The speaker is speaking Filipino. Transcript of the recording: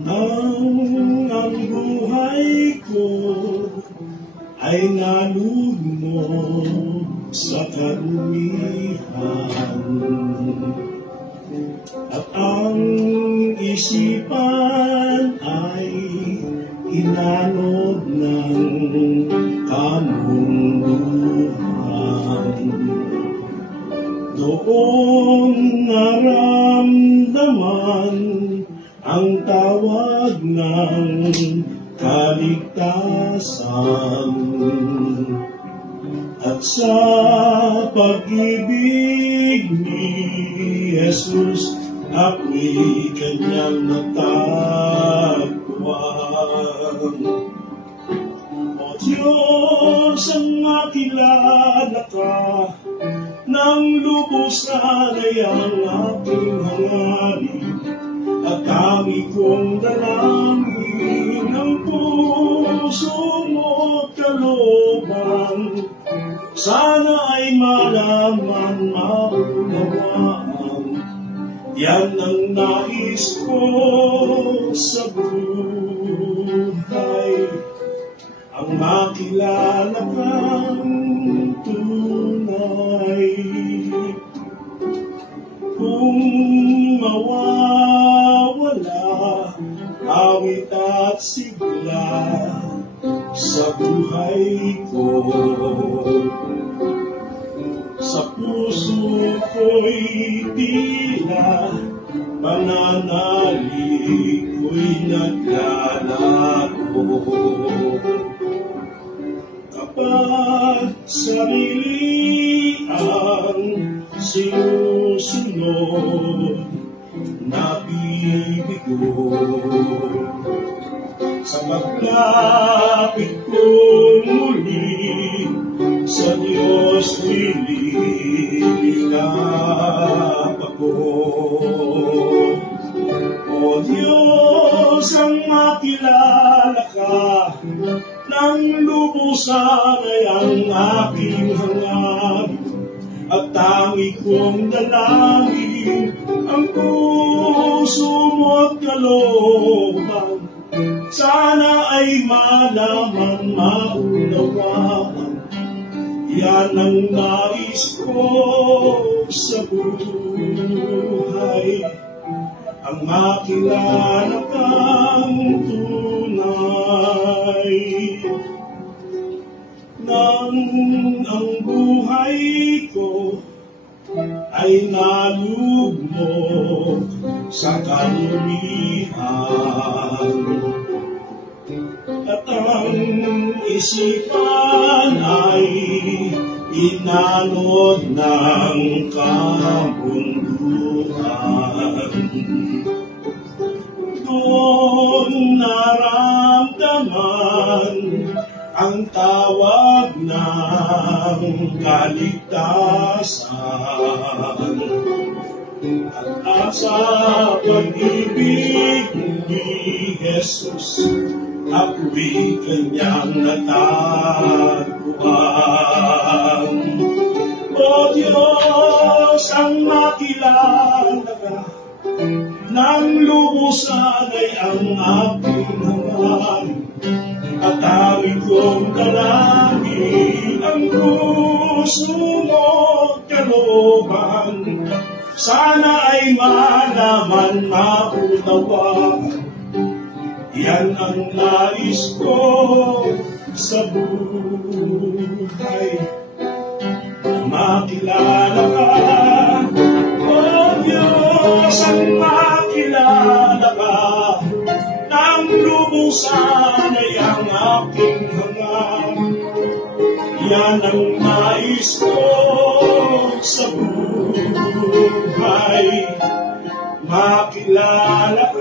Nang ang buhay ko ay nalugmok sa karumihan, at ang isipan ay hinanod ng kamungguhan. Doon naramdaman ang tawag ng kaligtasan, at sa pag-ibig ni Jesus ako'y kanyang natagpuan. O Diyos, ang makilala ka ng lubusan ay ang aking hangarin, at kami kong dalangin ang puso mo't kalooban. Sana ay malaman, maunawaan, yan ang nais ko sa buhay, ang makilala kang tunay. Kung mawawala awit at sigla sa buhay ko, sa puso ko'y tila pananalig ko'y naglalago. Kapag sarili ang sinusunod, nabibigo sa paglapit ko muli sa Diyos, nililingap ako. O Diyos, ang makilala ka ng lubusan ay ang aking hangarin, at tangi kong dalangin ang puso mo't kalooban. Sana ay malaman, maunawaan, yan ang nais ko sa buhay, ang makilala kang tunay. Nang ang buhay ko ay nalugmok sa kalumihan, at ang isipan ay inanod ng kabundukan. Doon naramdaman ang tawag ng kaligtasan, at sa pag-ibig ni Jesus ako'y kanyang natagpuan. O Diyos, ang makilala ka ng lubusan ay ang aking hangarin, at aming kong dalangin ang puso mo't kalooban. Sana ay malaman, maunawaan, yan ang nais ko sa buhay, makilala ka. O Diyos, ang makilala ka ng lubusan ay ang aking hangarin, yan ang nais ko sa buhay, makilala ka.